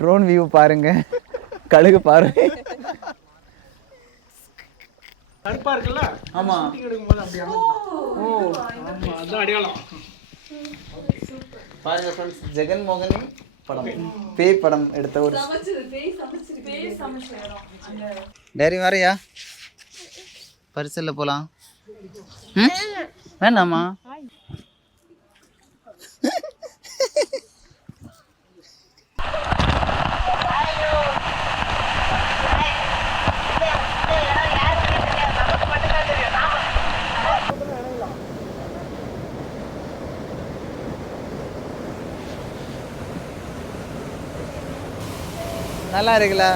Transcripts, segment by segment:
Drone view பாருங்க, கழுகு பாருங்க. கருப்பா இருக்குல்ல? ஆமா. எடுக்கும்போது அப்படியே ஓ ஆமா, அதான் அடையாளம். பாருங்க ஃப்ரெண்ட்ஸ், ஜெகன் மோகனி படம், பேய் படம் எடுத்த ஒரு டேரி வரையா பரிசல்ல போலாம். வேண்டாமா? நல்லா இருக்குல்ல?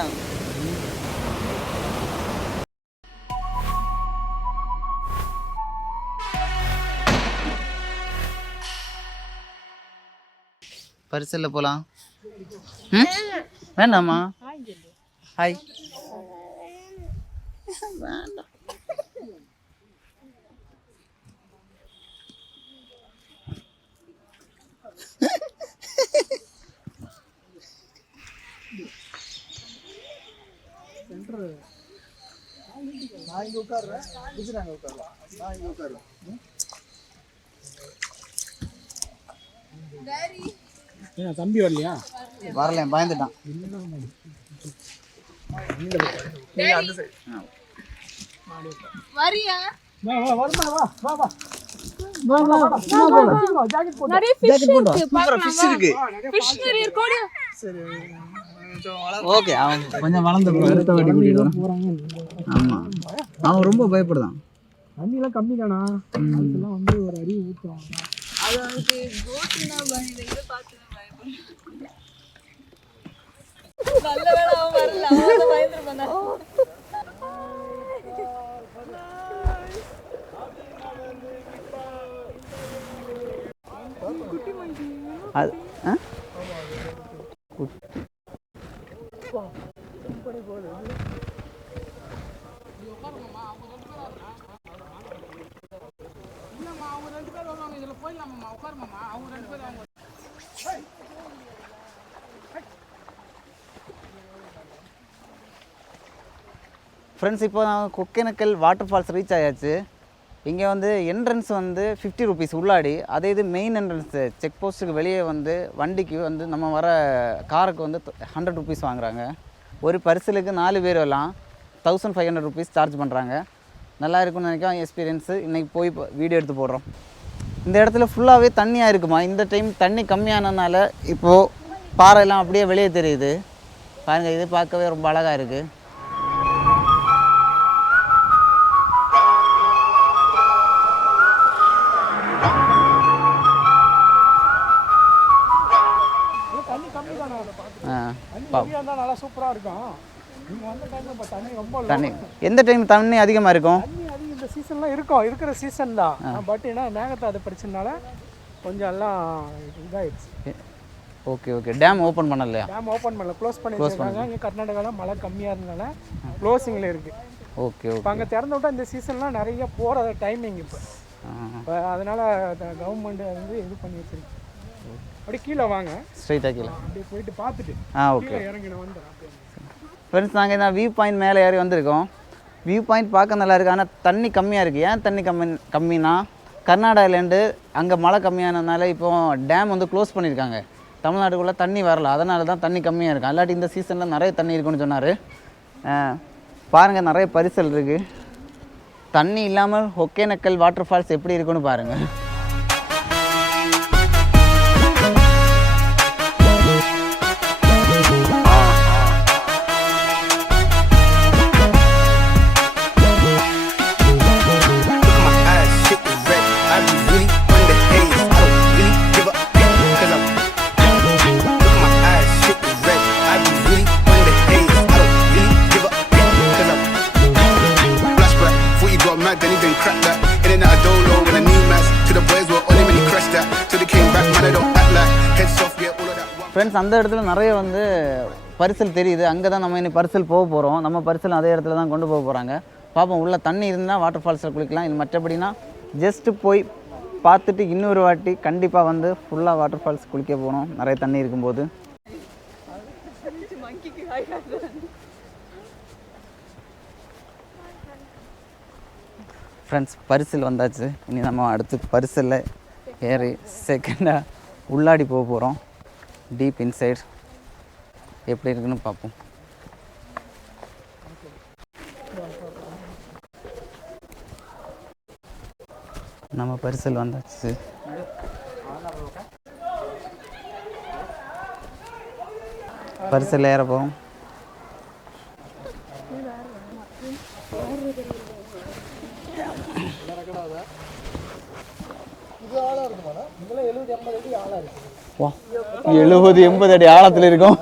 பரிசல்ல போலாம். வேண்டாமா? ஹாய். வேண்டாம். நான் இங்க உட்கார்றேன், நாங்க உட்காரலாம். நான் இங்க உட்காருவேன். ஏன்னா தம்பி வரலையா? வரல, பயந்துட்டான். வரியா? வா வா வருமா, வா வா வா. நிறைய fish இருக்கு, பார்க்கலாமா? ஃபிஷ் இருக்கு. Fish நிறைய இருக்கு. சரி ஓகே, அவன் கொஞ்சம் வளர்ந்த அடுத்த வாட்டி கூட்டிட்டு போறாங்க. ஆமா, அவன் ரொம்ப பயப்படுதான். தண்ணிலாம் கம்மி தானா? அதுக்கெல்லாம் வந்து ஒரு அறிவு ஊற்றுவாங்க. அது வந்து கோட்னா பயந்து பார்த்து பயப்படுறேன். நல்ல வேளை அவன் வரல, அவன் பயந்துருப்பான். அது ஃப்ரெண்ட்ஸ், இப்போ நான் ஒகேனக்கல் வாட்டர் ஃபால்ஸ் ரீச் ஆயாச்சு. இங்கே வந்து என்ட்ரன்ஸ் வந்து 50 ருபீஸ் உள்ளாடி, அதே இது மெயின் என்ட்ரன்ஸு செக் போஸ்ட்டுக்கு வெளியே வந்து வண்டிக்கு வந்து நம்ம வர காருக்கு வந்து 100 ருபீஸ் வாங்குறாங்க. ஒரு பரிசலுக்கு 4 பேர் வரலாம். 1500 ருபீஸ் சார்ஜ் பண்ணுறாங்க. நல்லா இருக்குன்னு நினைக்கிறேன் எக்ஸ்பீரியன்ஸு. இன்றைக்கி போய் வீடியோ எடுத்து போடுறோம். இந்த இடத்துல ஃபுல்லாகவே தண்ணியாக இருக்குமா. இந்த டைம் தண்ணி கம்மியானதுனால இப்போது பாறையெல்லாம் அப்படியே வெளியே தெரியுது. பாருங்கள், இது பார்க்கவே ரொம்ப அழகாக இருக்குது. நல்லா சூப்பரா இருக்கும். நீங்க வந்த டைம்ல இப்ப தண்ணி ரொம்ப தண்ணி எந்த டைம் தண்ணி அதிகமாக இருக்கும்? தண்ணி அதிகம் இந்த சீசன்லாம் இருக்கும், இருக்கிற சீசன் தான். பட் ஏன்னா மேகத்தை அது பிரச்சனைனால கொஞ்சம் எல்லாம் இதாகிடுச்சு. Okay okay. டேம் ஓப்பன் பண்ணலையா? டேம் ஓப்பன் பண்ணல, க்ளோஸ் பண்ணி வச்சிருக்காங்க. இங்கே கர்நாடகாவில் மழை கம்மியாக இருந்தனால க்ளோசிங்கில் இருக்குது. Okay okay. இப்போ அங்கே திறந்து விட்டால் இந்த சீசன்லாம் நிறைய போகிற டைமிங் இப்போ அதனால் கவர்மெண்ட் வந்து இது பண்ணி வச்சிருக்கு. அப்படியே கீழே வாங்க, ஸ்ட்ரைட்டாக கீழே அப்படியே போயிட்டு பார்த்துட்டு ஓகே இறங்கி நான் வந்துடுறேன். ஃப்ரெண்ட்ஸ், நாங்கள் இந்த வியூ பாயிண்ட் மேலே ஏறி வந்திருக்கோம். வியூ பாயிண்ட் பார்க்க நல்லா இருக்குது, ஆனால் தண்ணி கம்மியாக இருக்குது. ஏன் தண்ணி கம்மினா, கர்நாடகாலேருந்து அங்கே மழை கம்மியானதுனால இப்போது டேம் வந்து க்ளோஸ் பண்ணியிருக்காங்க. தமிழ்நாட்டுக்குள்ளே தண்ணி வரல, அதனால தான் தண்ணி கம்மியாக இருக்குது. இல்லாட்டி இந்த சீசனில் நிறைய தண்ணி இருக்குன்னு சொன்னார். பாருங்கள், நிறைய பரிசல் இருக்குது. தண்ணி இல்லாமல் ஒகேனக்கல் வாட்டர் ஃபால்ஸ் எப்படி இருக்குன்னு பாருங்கள். ஃப்ரெண்ட்ஸ், அந்த இடத்துல நிறைய வந்து பரிசல் தெரியுது. அங்கே தான் நம்ம இன்னைக்கு பரிசல் போக போகிறோம். நம்ம பரிசல் அதே இடத்துல தான் கொண்டு போக போகிறாங்க. பார்ப்போம், உள்ள தண்ணி இருந்தால் வாட்டர் ஃபால்ஸில் குளிக்கலாம். இது மற்றபடினா ஜஸ்ட்டு போய் பார்த்துட்டு இன்னொரு வாட்டி கண்டிப்பாக வந்து ஃபுல்லாக வாட்டர் ஃபால்ஸ் குளிக்க போகணும், நிறைய தண்ணி இருக்கும்போது. ஃப்ரெண்ட்ஸ் பரிசல் வந்தாச்சு. இனி நம்ம அடுத்து பரிசலில் ஏறி செகண்டாக உள்ளாடி போக போகிறோம். டீப் இன்சைட் எப்படி இருக்குன்னு பார்ப்போம். நம்ம பரிசல் வந்தாச்சு. பரிசல் ஏற போகிறோம். வா 70-80 அடி ஆழத்தில் இருக்கும்.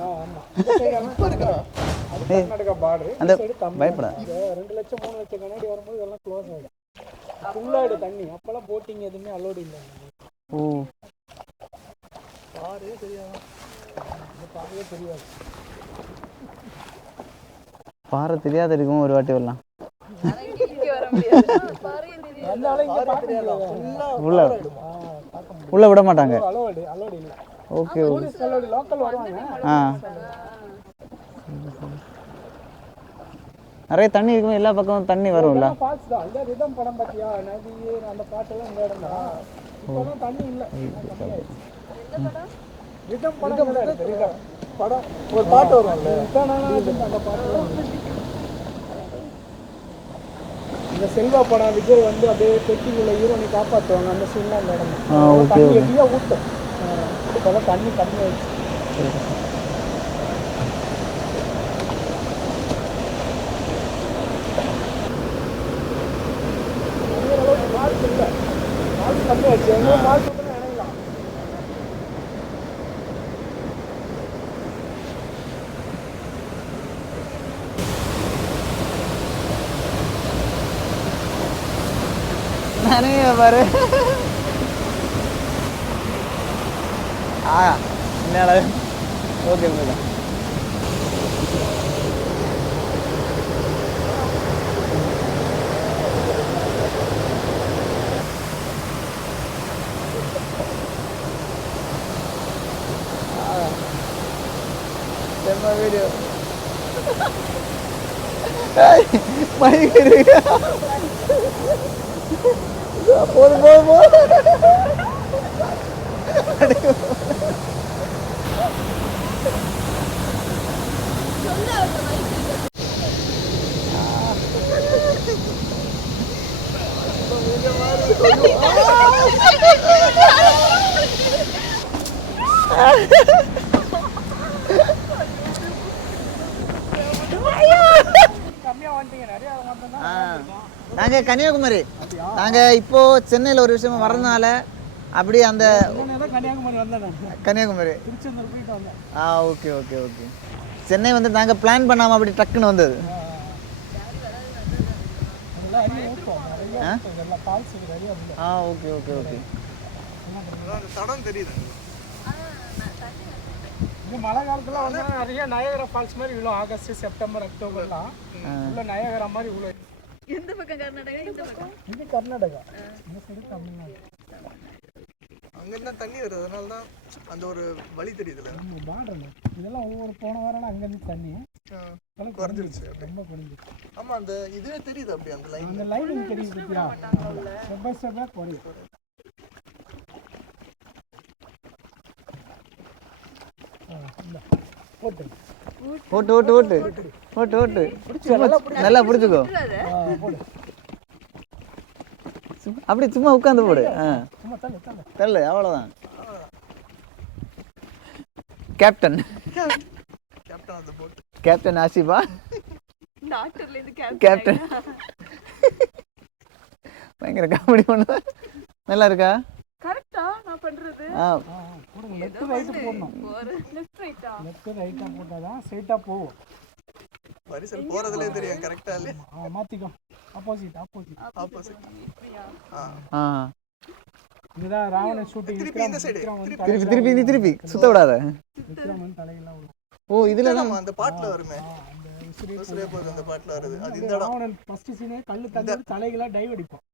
அந்த பயப்படாது. 2 லட்சம் 3 லட்சம் கண்ணாடி வரும்போது இதெல்லாம் க்ளோஸ் ஆகிடும். ஃபுல்லாகிடு தண்ணி. அப்போல்லாம் போட்டிங் எதுவுமே அலோடு இல்லை. ஓ பாரு தெரியாது. பாறையே தெரியாது. பாறை தெரியாத இருக்கும். ஒரு வாட்டி வரலாம். உள்ள விட மாட்டாங்க. ஓகே ஆ நிறைய தண்ணி இருக்கும். எல்லா பக்கமும் தண்ணி வரும்ல. படம் பார்த்தியா நதி அந்த பாட்டெல்லாம் இந்த இடம் தான். இப்போதான் தண்ணி இல்லை. படம் ஒரு பாட்டு வரும்ல அந்த பாட்டு. இந்த செல்வா படம் விஜய் வந்து அப்படியே பெட்டிக்குள்ள ஹீரோனை காப்பாற்றுவாங்க. அந்த சீன்லாம் அந்த இடம் தண்ணி எப்படியா ஊட்டும். இப்போதான் தண்ணி கம்மியாயிடுச்சு. மால்ஸ் இல்லை. மால்ஸ் கம்மியாயிடுச்சு. எங்கே மால்ஸ் இணையலாம். நிறைய பாரு. என்னடா ஓகே மேடம். வீடியோ போதும் போதும் போதும். நாங்கள் கன்னியாகுமரி. நாங்கள் இப்போ சென்னையில் ஒரு விஷயம் வரதுனால அப்படி அந்த Kanyakumari. Okay okay okay. Chennai வந்து நாங்கள் பிளான் பண்ணாமல் அப்படி டக்குன்னு வந்தது. Okay okay okay. தடம் தெரியுது. மழை காலத்துல வந்து நிறைய நயகரா ஃபால்ஸ் மாதிரி விழும். ஆகஸ்ட் செப்டம்பர் அக்டோபர்லாம் உள்ள நயகரா மாதிரி விழும். எந்த பக்கம் கர்நாடகா? இந்த பக்கம் இது கர்நாடகா. இந்த சைடு தமிழ்நாடு. அங்க என்ன தண்ணி வருது. அதனால தான் அந்த ஒரு வழி தெரியுதுல. பார்டர் இதெல்லாம் ஒவ்வொரு போன வாரம் அங்க இருந்து தண்ணி குறைஞ்சிருச்சு. ரொம்ப குறைஞ்சிருச்சு. ஆமா அந்த இதுவே தெரியுது. அப்படி அந்த லைன் அந்த லைனிங் தெரியுது. பத்தியா ஸ்டெப் பை ஸ்டெப்பா குறையுது. ஓட்டு ஓட்டு ஓட்டு ஓட்டு ஓட்டு நல்லா பிடிச்சிக்கோ. அப்படி சும்மா உட்காந்து போடு. தள்ளு அவ்வளோதான். Captain captain Asifa. கேப்டன் பயங்கர காமெடி பண்ணுவா. நல்லா இருக்கா? கரெக்ட்டா நான் பண்றது? லெஃப்ட் ரைட் போடணும். லெஃப்ட் ரைட்டா? லெஃப்ட் ரைட்டா போட்டாதான் ஸ்ட்ரைட்டா போகும். பரிசல் போறதுலயே தெரியும் கரெக்ட்டா இல்ல. மாத்திக்கோ. ஆப்போசிட். இதுதான் ராவண ஷூட்டிங். திருப்பி சுத்த விடாத. விக்ரமன் தலையெல்லாம் விடும். ஓ இதுல தான் அந்த பாட்டுல வருமே. அந்த விசிறே போகுது அந்த பாட்டுல வருது. அது இந்த ராவணன் ஃபர்ஸ்ட் சீனே கல்லு தள்ளி தலைகளா டைவ் அடிப்பான்.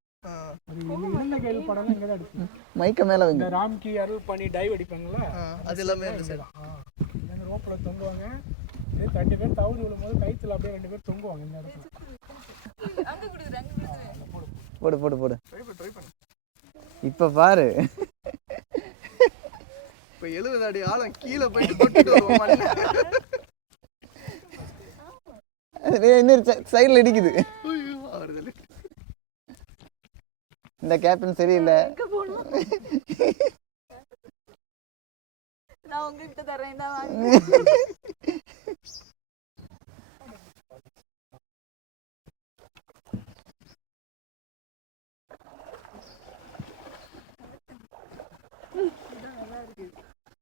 இந்த கேள் படம் இங்க தான் அடிப்பான். மைக்க மேல வந்து ராம்கி அருள் பண்ணி டைவ் அடிப்பாங்கல. அது எல்லாமே இந்த சைடு. இந்த ரோப்ல தொங்குவாங்க. 2 பேர் தவறி விழும்போது கைத்துல அப்படியே 2 பேர் தொங்குவாங்க இந்த இடத்துல. அங்க குடுக்குறேன் அங்க குடுக்குறேன். போடு போடு போடு. ட்ரை பண்ணு. இப்போ பாரு இப்போ 70 அடி ஆழம் கீழே போயிட்டு கொட்டிட்டு வருவோம் மண்ணை. இன்னொரு சைடில் இடிக்குது. ஐயோ ஆறுதல். இந்த கேப்டன் சரியில்லை. எங்க போணும்? நான் உங்ககிட்ட தரேன் தான் வாங்க.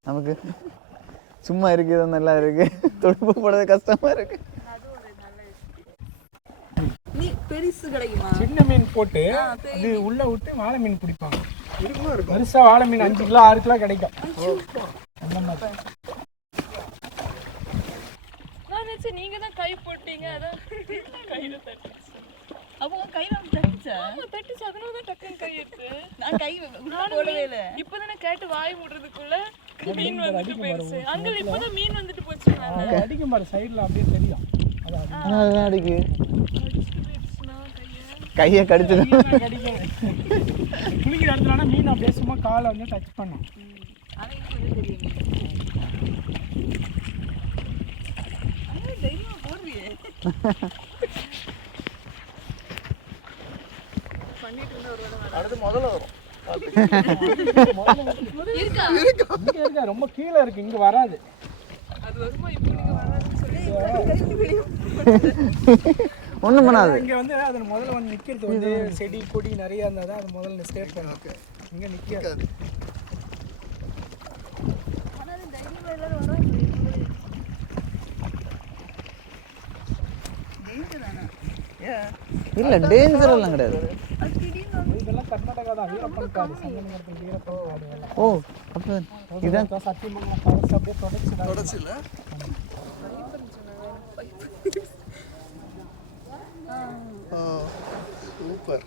நமக்கு சும்மா இருக்குது நல்லா இருக்கு. தொடுப்பு போடுறது கஷ்டமா இருக்கு. நீ பெருசு கிடைக்குமா? சின்ன மீன் போட்டு அது உள்ள விட்டு வாழை மீன் பிடிப்பாங்க. இருக்கும். பெருசா வாழை மீன் 5 கிலோ 6 கிலோ கிடைக்கும். அந்த மாதிரி. நான் நினைச்சேன் நீங்க தான் கை போட்டீங்க. அதான் கையில தட்டிச்சு. அப்போ கையில தட்டிச்சா? ஆமா தட்டிச்சு. அதனால தான் டக்குன்னு கை எடுத்து. நான் கை போடவே இல்ல. இப்போதானே கேட்டு வாய் மூடுறதுக்குள்ள மீன் வந்துட்டு போயிடுச்சு. அங்க இப்போதான் மீன் வந்துட்டு போச்சு. அடிக்கும் பாரு சைடுல அப்படியே தெரியும். அதுதான் அடிக்கு. கையை கடிச்சிடும். குளிக்கிற இடத்துலனா மீன் அப்படியே சும்மா காலை வந்து டச் பண்ணும். அடுத்து முதல்ல வரும். இருக்கா ரொம்ப கீழே இருக்கு, இங்க வராது. அது வருமா இப்போ நீங்க வராதுன்னு சொல்லி ஒன்றும் பண்ணாது. இங்க வந்து அது முதல்ல வந்து நிக்கிறது வந்து செடி கொடி நிறைய இருந்தா தான் அது முதல்ல ஸ்டே பண்ணும். இங்க நிக்காது. ஆனா தைரியமா எல்லாரும் வராங்க. இல்லை டேஞ்சர் எல்லாம் கிடையாது. இதெல்லாம் கர்நாடகா தான். வீரப்பன் காடு, சங்கமங்கலத்தில் வீரப்பன் காடு எல்லாம். ஓ அப்போ இதான் சத்தியமங்கலம் ஃபாரஸ்ட் அப்படியே தொடர்ச்சி இல்லை. சூப்பர்.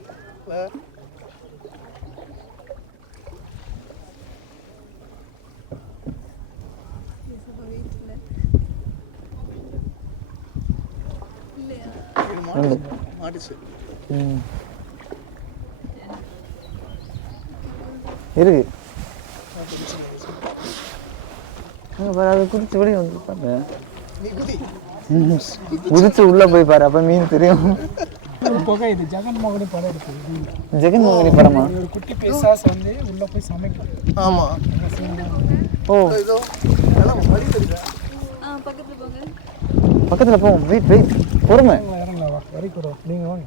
மாட்டிச்சு. இருக்கு. பாரு அதை குதிச்சு வெளியே வந்து பாரு. நீ குதி. குதிச்சு உள்ள போய் பாரு, அப்ப மீன் தெரியும். புகை இது ஜெகன்மோகினி படம் எடுத்தது. ஜெகன்மோகினி படமா? ஒரு குட்டி பிசாஸ் வந்து உள்ள போய் சமைக்கும். ஆமா. ஓ இதோ எல்லாம் வழி தெரியுதா? பக்கத்துல போங்க. பக்கத்துல போ. வெயிட் வெயிட் பொறுமை. இறங்கலாம் வா. வரி கூட நீங்க வாங்க.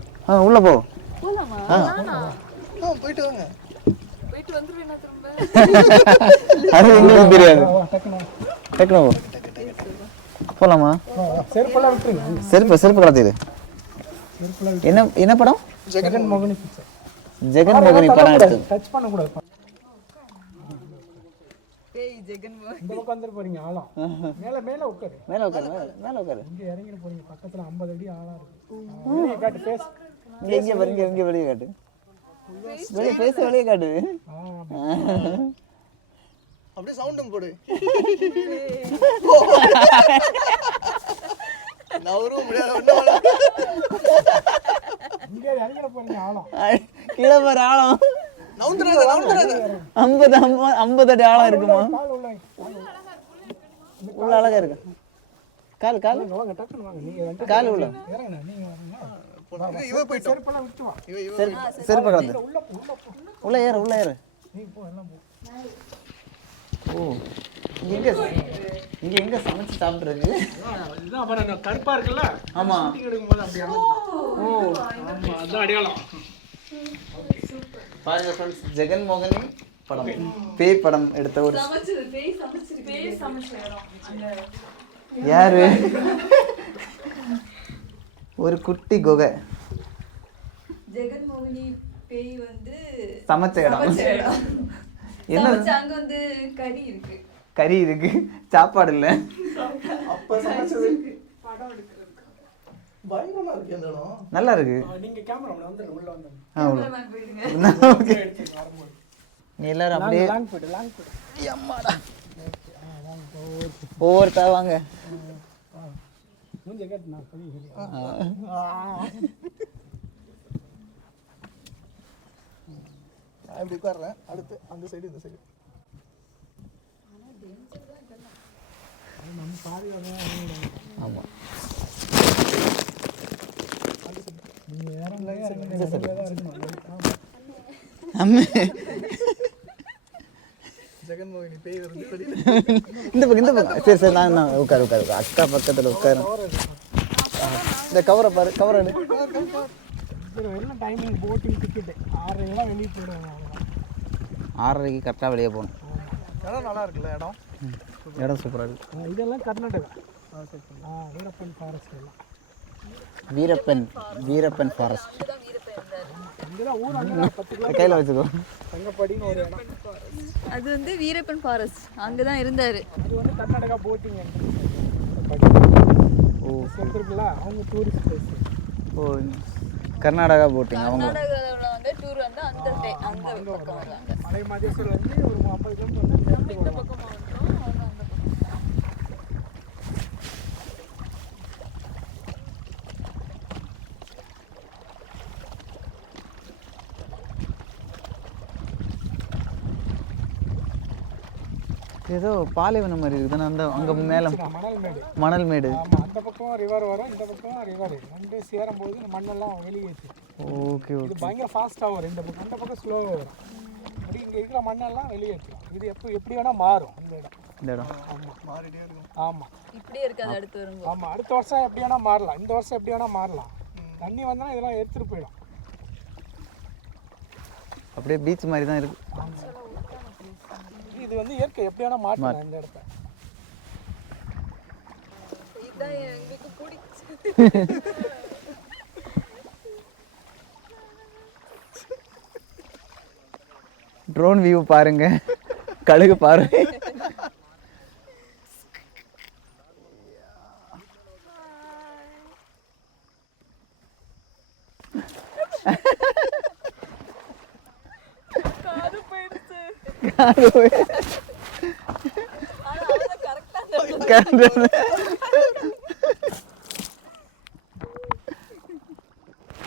உள்ள போ. போலாமா? போயிட்டு வாங்க. போயிட்டு வந்துருவேன் நான் திரும்ப. அது உங்களுக்கு தெரியாது. டக்குனு டக்குனு போ. போலாமா? செருப்பெல்லாம் விட்டுருங்க. செருப்பு கலத்திடு. என்ன என்ன படம்? ஜெகன்மோகினி பிக்சர். ஜெகன்மோகினி படம் எடுத்தது. டச் பண்ண கூடாது. ஏய் ஜெகன்மோகன் இந்த பக்கம் வந்து போறீங்க ஆழம். மேல உட்காரு. மேல உட்காரு. இங்க இறங்கி போறீங்க. பக்கத்துல 50 அடி ஆழம் இருக்கு. வெளிய காட்டு ஃபேஸ். இங்க வரீங்க, இங்க வெளிய காட்டு. வெளிய காட்டு. அப்படியே சவுண்டும் போடு. நவரும் முடியாது. இங்க இறங்கி போறீங்க ஆழம். கீழே பாரு ஆழம். நவுந்துறாத. 50 அடி ஆழம் இருக்குமா? கால் உள்ள அழகா இருக்கு. கால் வாங்க டக்குனு வாங்க. நீங்க கால் உள்ள இறங்குங்க. நீங்க வாங்க. இவ போய்ட்டு செருப்பெல்லாம் விட்டு வா. செருப்பு கலந்து உள்ள உள்ள ஏறு. நீ போ எல்லாம் போ. ஓ இங்க எங்க சமைச்சு சாப்பிடுறது? இதுதான் அப்புறம் கருப்பா இருக்குல்ல. ஆமா. எடுக்கும்போது அப்படியே ஓ ஆமா அதான் அடையாளம். பாருங்க ஃப்ரெண்ட்ஸ், ஜெகன்மோகினி படம் பேய் படம் எடுத்த ஒரு பேய் சமைச்சிரும் அங்க. யாரு? ஒரு குட்டி குகை. ஜெகன்மோகினி பேய் வந்து சமைச்ச இடம். என்ன அங்க வந்து கறி இருக்கு, சாப்பாடு இல்ல. அப்ப சமைச்சது படம் எடுக்கிறதுக்கு பயங்கரமா இருக்கு. இந்த இடம் நல்லா இருக்கு. நீங்க கேமரா வந்துருங்க. உள்ள வந்து நீ எல்லாரும் அப்படியே லாங் போடு. ஒவ்வொருத்தா வாங்க. நான் இப்படி உட்கார்றேன், அடுத்து அந்த சைடு இந்த சைடு. ஆமாம் ஜெகன்மோகினி பேய் வருது. இந்த பக்கம் சரி சரி நான் உட்காரு அக்கா பக்கத்தில் உட்காரு. இந்த கவரை பாரு, கவரை எடு. டைமிங் போட்டிங் டிக்கெட்டு 6:30 வெளியே போயிடுவாங்க. 6:30க்கு கரெக்டாக வெளியே போகணும். இடம் நல்லா இருக்குல்ல இடம்? இடம் சூப்பராக இருக்குது. இதெல்லாம் கர்நாடகா. வீரப்பன் ஃபாரஸ்ட் எல்லாம். வீரப்பன் ஃபாரஸ்ட் இங்கதான் ஊர் அங்கே 10 கிலோ கையில் வச்சுக்கோ. தங்கப்பாடின்னு ஒரு இடம். அது வந்து வீரப்பன் ஃபாரஸ்ட் அங்கே தான் இருந்தார். அது வந்து கர்நாடகா போட்டிங் இருக்குல்ல, அவங்க டூரிஸ்ட் பிளேஸ். ஓ கர்நாடகா போட்டிங் அவங்க. கர்நாடகாவில் வந்து டூர் வந்து அந்த அங்கே பக்கம் வராங்க. மலை மதேஸ்வர் வந்து ஒரு 50 கிலோமீட்டர் வந்து இந்த பக்கமாக வந்துடும், அவங்க அந்த பக்கம். ஏதோ பாலைவனம் மாதிரி இருக்குதுன்னு அந்த அங்கே மேலே மணல் மேடு. ஆமாம், அந்த பக்கம் ரிவர் வரும், இந்த பக்கம் ரிவர். ரெண்டு சேரும்போது இந்த மண்ணெல்லாம் வெளியேற்று. ஓகே இது பயங்கர ஃபாஸ்ட்டாக வரும். இந்த பக்கம் அந்த பக்கம் ஸ்லோவாக வரும். அப்படி இங்கே இருக்கிற மண்ணெல்லாம் வெளியேற்றும். இது எப்படி வேணால் மாறும் இந்த இடம். ஆமாம், மாறிட்டே இருக்கும். ஆமாம், இப்படியே இருக்காது அடுத்து வரும்போது. ஆமாம், அடுத்த வருஷம் எப்படி வேணால் மாறலாம், இந்த வருஷம் எப்படி வேணால் மாறலாம். தண்ணி வந்தால் இதெல்லாம் எடுத்துகிட்டு போயிடும். அப்படியே பீச் மாதிரி தான் இருக்குது. இது வந்து இயற்கை, எப்படி வேணால் மாற்றலாம் இந்த இடத்த. இதுதான் எங்களுக்கு பிடிச்சி. ட்ரோன் வியூ பாருங்க, கழுகு பாருங்க.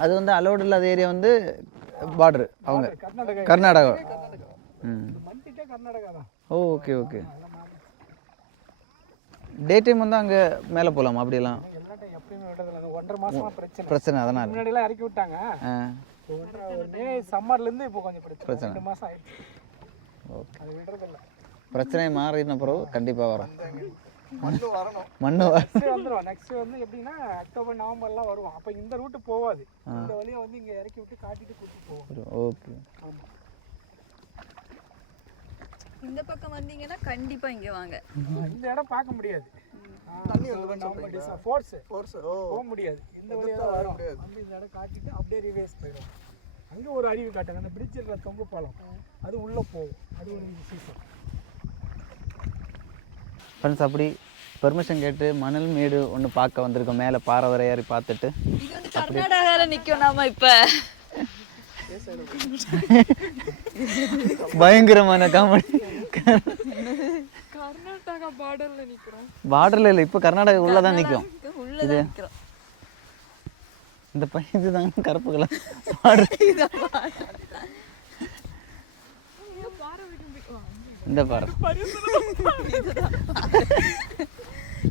அது வந்து அலோடு இல்லாத ஏரியா வந்து பார்டர் அவங்க கர்நாடகா. கர்நாடகா தான். Okay okay. டே டைம் வந்து அங்கே மேலே போகலாமா? அப்படியெல்லாம் எப்பயுமே விட்டதில்லை. 1.5 மாசமா பிரச்சனை அதனால் முன்னாடியெல்லாம் இறக்கி விட்டாங்க. மே சம்மர்லேருந்து இப்போ கொஞ்சம் பிரச்சனை. 2 மாதம் ஆயிடுச்சு. ஓகே, அது விடுறதில்ல. பிரச்சனை மாறின பிறகு கண்டிப்பாக வரும். மண்ணு வரணும். வந்துடும். நெக்ஸ்ட் வந்து எப்படின்னா அக்டோபர் நவம்பர்லாம் வருவோம். அப்போ இந்த ரூட்டு போகாது. இந்த வழியை வந்து இங்கே இறக்கி விட்டு காட்டிட்டு கூட்டிட்டு போவோம். ஓகே. ஆமாம், இந்த பக்கம் வந்தீங்கன்னா கண்டிப்பா இங்க வாங்க. இந்த இடம் பார்க்க முடியாது. தண்ணி வந்து ஃபோர்ஸ் போக முடியாது. இந்த வழியா தான் வரும். வந்து இந்த இடம் காட்டிட்டு அப்படியே ரிவேஸ் போயிடும். அங்கே ஒரு அருவி காட்டுங்க, அந்த பிரிட்ஜில் தொங்கு பாலம், அது உள்ளே போகும். அது ஒரு சீசன். ஃப்ரெண்ட்ஸ், அப்படி பெர்மிஷன் கேட்டு மணல் மேடு ஒன்று பார்க்க வந்திருக்கோம். மேலே பாறை வரை ஏறி பார்த்துட்டு இது வந்து கர்நாடகாவில் நிற்கும். நாம இப்போ பயங்கரமான காமெடி. கர்நாடகா பார்டர்ல நிக்கிறோம். பார்டர்ல இல்லை, இப்போ கர்நாடகா உள்ள தான் நிற்கும். உள்ளே நிற்கிறோம். இந்த பையன் இதுதாங்க கருப்பு கலர் பார்டர். இந்த பாரு,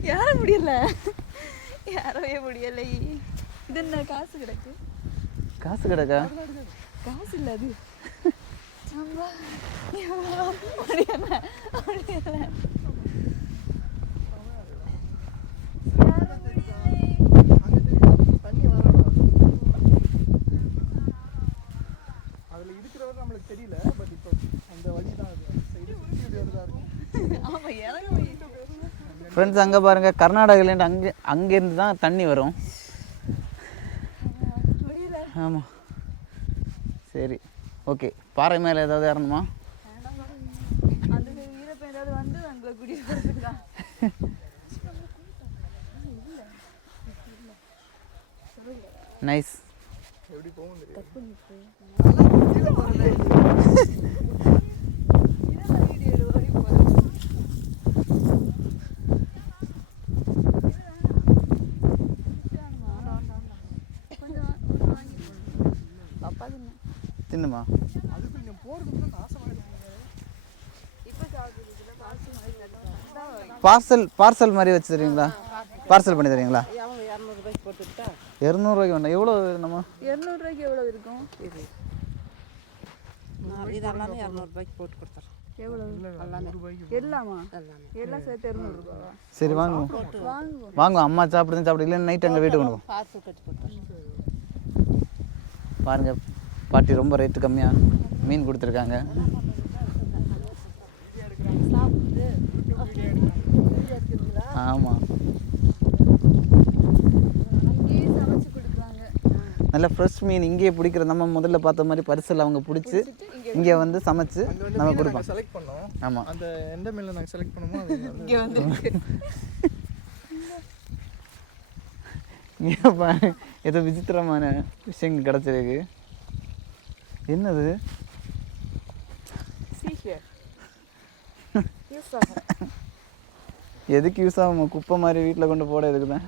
யார முடியல, யாரவே முடியலை. இது என்ன காசு கிடக்கு? காசு கிடக்கா? காசு இல்லை அது. முடியல முடியல. அதில் இருக்கிறவர் நம்மளுக்கு தெரியல. பட் இப்போ அந்த வழி தான் அது. ஆமாம், இறங்க. ஃப்ரெண்ட்ஸ், அங்கே பாருங்கள், கர்நாடகாலேருந்து அங்கேருந்து தான் தண்ணி வரும். ஆமாம், சரி, ஓகே. பாறை மேலே ஏதாவது ஏறணுமா? அந்த வீரப்பன் ஏதாவது வந்து அங்கே கூட்டிகிட்டு தான். நைஸ். எப்படி போகும் தின்னுமா அதுக்கு நீங்க போறதுக்கு நாசமாயிடுங்க. பார்சல் மாதிரி வச்சு தருவீங்களா? பார்சல் பண்ணி தருவீங்களா? 200 வேண்டாம். எவ்வளோ நம்ம 200 எவ்வளோ இருக்கும்? இதெல்லாமே 200 போட்டு கொடுத்துறேன். எவ்வளோ எல்லாமா? எல்லாம் சேர்த்து 200 சரி வாங்குவோம். அம்மா சாப்பிடுறது இல்லைன்னு நைட் அங்கே வீட்டுக்கு கொண்டு பார்சல் கட்டி கொடுத்துறேன். பாருங்க பாட்டி ரொம்ப ரேட்டு கம்மியாக மீன் கொடுத்துருக்காங்க. ஆமாம் நல்ல ஃப்ரெஷ் மீன் இங்கேயே பிடிக்கிற நம்ம முதல்ல பார்த்த மாதிரி பரிசல் அவங்க பிடிச்சி இங்கே வந்து சமைச்சு நம்ம கொடுப்போம். செலக்ட் பண்ணோம். ஆமாம் அந்த எந்த மீனில் நாங்கள் செலக்ட் பண்ணுமோ இங்கே வந்து இங்கே பாரு ஏதோ விசித்திரமான விஷயங்கள் கிடச்சிருக்கு. என்னது? எதுக்கு யூஸ் ஆகும்? குப்பை மாதிரி வீட்டில் கொண்டு போட எதுக்கு தான்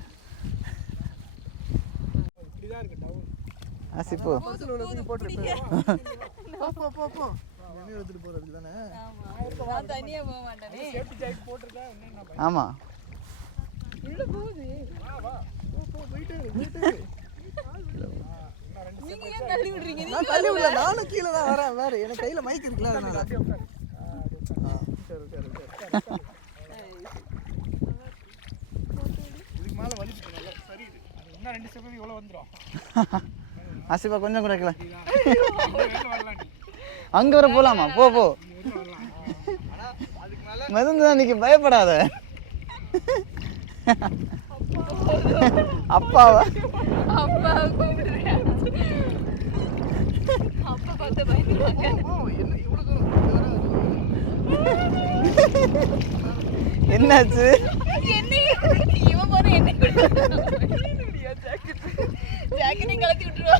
ஆசிப்போ எடுத்துட்டு போறதுக்கு தானே. தனியாக போக மாட்டேனே. ஆமாம் நீங்க ஏன் தள்ளி விடுறீங்க? நான் தள்ளி விடல, நானும் கீழே தான் வரேன். வேற எனக்கு கையில மைக் இருக்குல்ல அதனால. இதுக்கு மேல வலிக்குது நல்லா. சரி இன்னும் 2 செகண்ட் இவ்வளவு வந்துரும். ஆசிப்பா கொஞ்சம் கூட வைக்கல. அங்கே வர போகலாமா? போ மெதுந்தான் நிற்க, பயப்படாத. அப்பாவா? அப்பா கூப்பிடுறேன். அப்பா பார்த்து பயந்துருவாங்க. என்ன இவ்வளவு தூரம் என்னாச்சு? இவன் போற என்ன ஜாக்கெட்டை கலத்தி விட்டுருவா.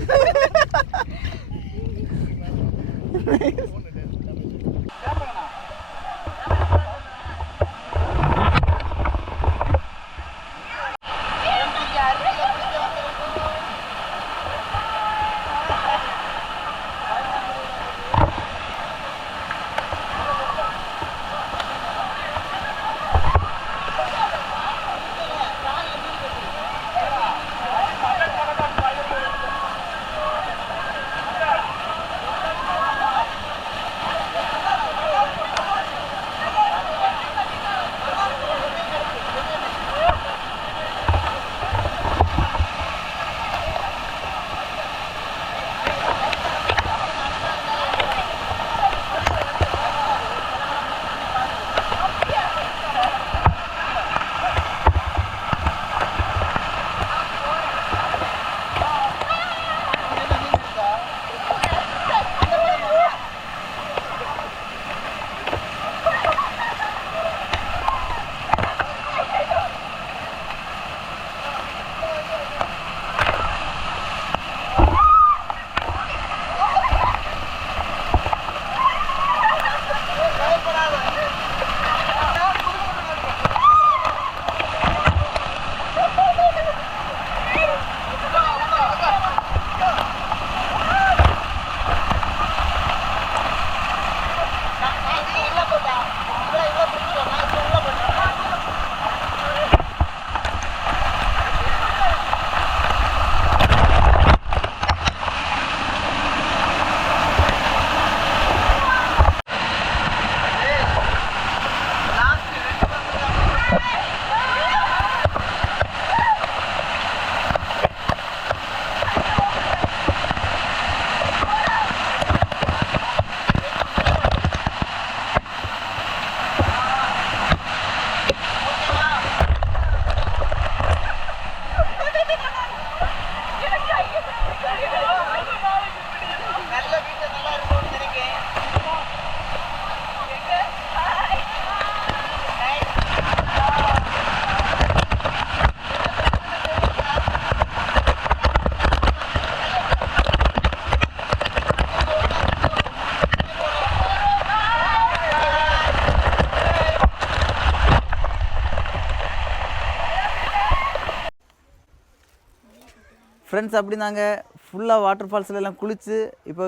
ஃப்ரெண்ட்ஸ் அப்படி நாங்கள் ஃபுல்லாக வாட்டர் ஃபால்ஸில் எல்லாம் குளித்து இப்போ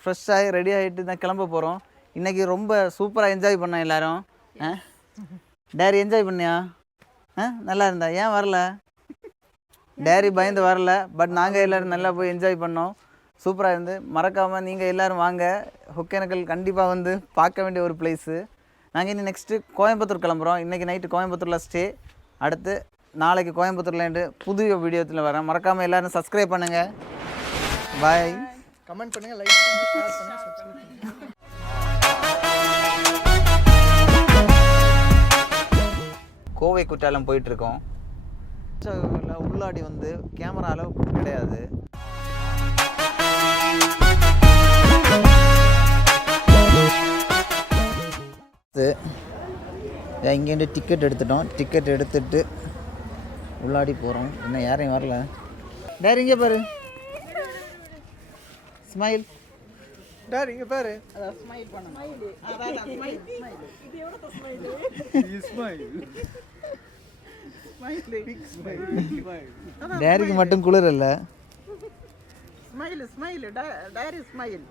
ஃப்ரெஷ்ஷாகி ரெடி ஆகிட்டு தான் கிளம்ப போகிறோம். இன்றைக்கி ரொம்ப சூப்பராக என்ஜாய் பண்ணோம் எல்லோரும். டேரி என்ஜாய் பண்ணியா? நல்லா இருந்தா? ஏன் வரல? டேரி பயந்து வரல. பட் நாங்கள் எல்லோரும் நல்லா போய் என்ஜாய் பண்ணோம். சூப்பராக இருந்து. மறக்காமல் நீங்கள் எல்லோரும் வாங்க. ஒகேனக்கல் கண்டிப்பாக வந்து பார்க்க வேண்டிய ஒரு பிளேஸு. நாங்கள் இனி நெக்ஸ்ட்டு கோயம்புத்தூர் கிளம்புறோம். இன்றைக்கி நைட்டு கோயம்புத்தூரில் ஸ்டே. அடுத்து நாளைக்கு கோயம்புத்தூர்லேருந்து புது வீடியோத்தில் வரேன். மறக்காமல் எல்லோரும் சப்ஸ்கிரைப் பண்ணுங்கள். பாய். கமெண்ட் பண்ணுங்கள், லைக் பண்ணுங்கள், ஷேர் பண்ணுங்கள், சப்ஸ்கிரைப் பண்ணுங்கள். கோவை குற்றாலம் போயிட்டுருக்கோம். உள்ளாடி வந்து கேமரா அளவுக்கு கிடையாது. இங்கேருந்து டிக்கெட் எடுத்துட்டோம். டிக்கெட் எடுத்துட்டு உள்ளாடி போகிறோம். இன்னும் யாரையும் வரல. டேரி இங்கே பாரு, ஸ்மைல். டேரி இங்கே பாரு. டேரிக்கு மட்டும் குளிர் இல்லை. ஸ்மைல் ஸ்மைல் டேரி ஸ்மைல்.